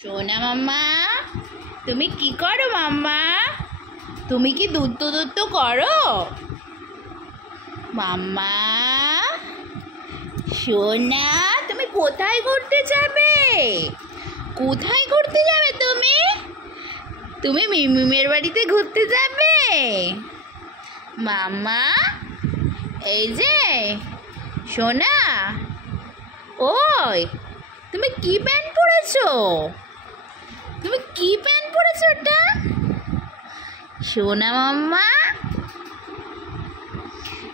সোনা মাম্মা, তুমি কি করো মাম্মা? তুমি কি দুত্তু দুত্তু করো মাম্মা? সোনা, তুমি কোথায় ঘুরতে যাবে? কোথায় ঘুরতে যাবে তুমি? তুমি মিমিমের বাড়িতে ঘুরতে যাবে মাম্মা? এই যে সোনা, ওই তুমি কি প্যান্ট পরেছো? তুমি কি প্যান্ট পরেছো ওটা? সোনা মাম্মা,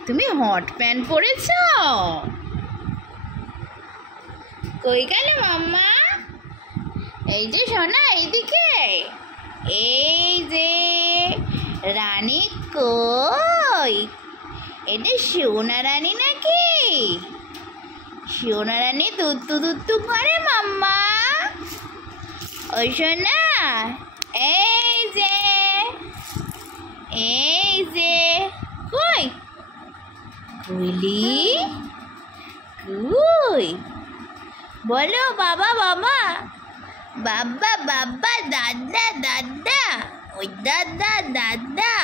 তুমি হট প্যান্ট পরেছো? কই গেল মাম্মা? এই যে সোনা, এইদিকে। এই যে রানী কই? এটা সোনা রানী নাকি? সোনা রানী দুত্তু দুত্তু করে মাম্মা। ওই সোনা, এই যে এই যে কই কইলি? কই বলো বাবা বাবা, বাবা বাবা, দাদা দাদা, ওই দাদা দাদা।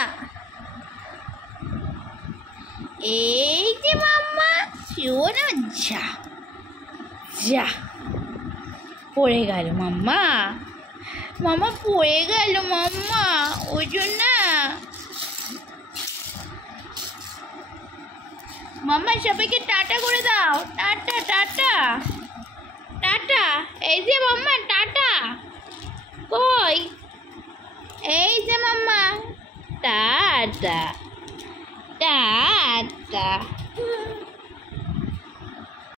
এই যে মাম্মা, শোনা, যা যা পড়ে গেল মাম্মা। মাম্মা পড়ে গেল মাম্মা, ওই জন্য মাম্মা সবাইকে টাটা করে দাও। Tata tata tata. এই যে মাম্মা, টাটা। কই? এই যে মাম্মা, টাটা টাটা।